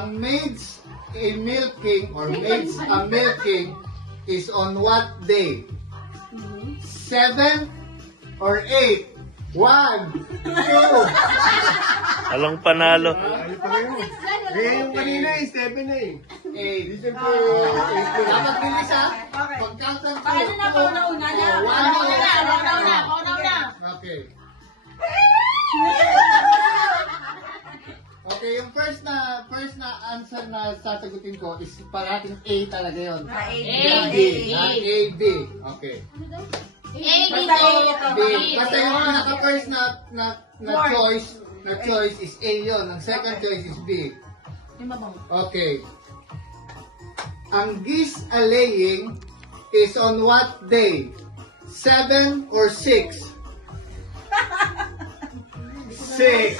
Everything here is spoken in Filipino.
ang maids a milking or maids a milking is on what day? 7 or 8? 1, 2. Alang panalo. Ano pa kayo? Eh, yung kanina eh, 7 na eh. 8. Isip ko, Dapat bilis ha? Pag-countan ko. Paano na, pauna na. Pauna na. Okay. Okay, yung first na answer na sasagutin ko is parating A talaga yun. A, B. A, B. Okay. Basta B. Basta yung pinaka-first na choice is A yun. Ang second choice is B. Okay. Ang geese a laying is on what day? 7 or 6? 6.